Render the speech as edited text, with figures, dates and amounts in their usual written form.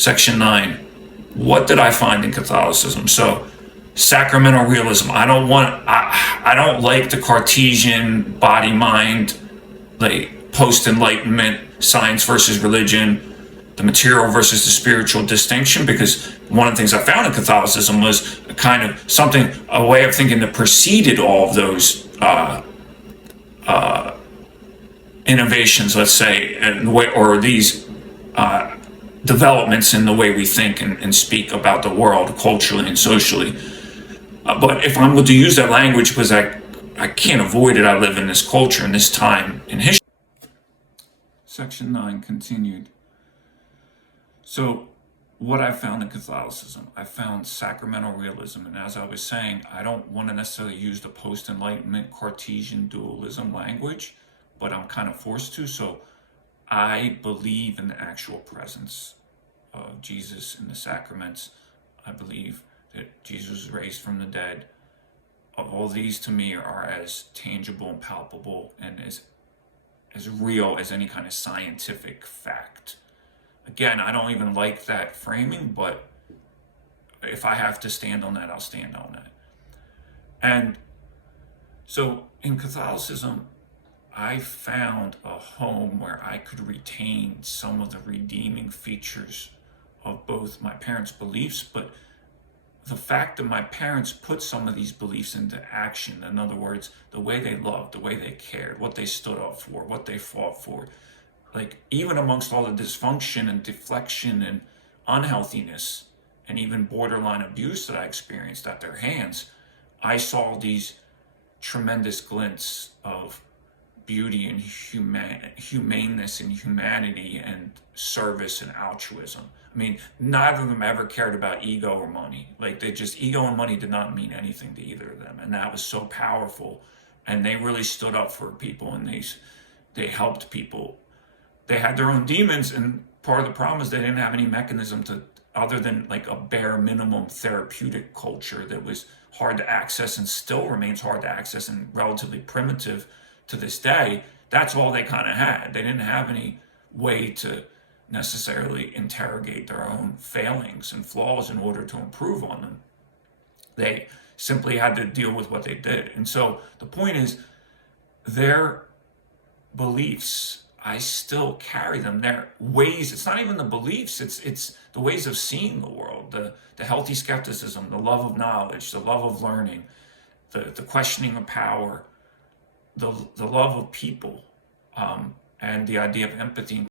Section 9. What did I find in Catholicism? So, sacramental realism. I don't like the Cartesian body-mind, like post-enlightenment, science versus religion, the material versus the spiritual distinction, because one of the things I found in Catholicism was kind of something, a way of thinking that preceded all of those innovations, let's say, or these developments in the way we think and speak about the world culturally and socially. But if I'm going to use that language, because I can't avoid it, I live in this culture and this time in history. Section 9 continued. So what I found in Catholicism, I found sacramental realism. And as I was saying, I don't want to necessarily use the post-enlightenment Cartesian dualism language, but I'm kind of forced to. So I believe in the actual presence of Jesus in the sacraments. I believe that Jesus was raised from the dead. All these to me are as tangible and palpable and as real as any kind of scientific fact. Again, I don't even like that framing, but if I have to stand on that, I'll stand on that. And so in Catholicism, I found a home where I could retain some of the redeeming features of both my parents' beliefs, but the fact that my parents put some of these beliefs into action, in other words, the way they loved, the way they cared, what they stood up for, what they fought for, like even amongst all the dysfunction and deflection and unhealthiness and even borderline abuse that I experienced at their hands, I saw these tremendous glints of beauty and humaneness and humanity and service and altruism. I mean, neither of them ever cared about ego or money. Like ego and money did not mean anything to either of them. And that was so powerful. And they really stood up for people and they helped people. They had their own demons, and part of the problem is they didn't have any mechanism to, other than like a bare minimum therapeutic culture that was hard to access and still remains hard to access and relatively primitive to this day. That's all they kind of had. They didn't have any way to necessarily interrogate their own failings and flaws in order to improve on them. They simply had to deal with what they did. And so the point is, their beliefs, I still carry them. Their ways, it's not even the beliefs, it's the ways of seeing the world, the healthy skepticism, the love of knowledge, the love of learning, the questioning of power, the love of people, and the idea of empathy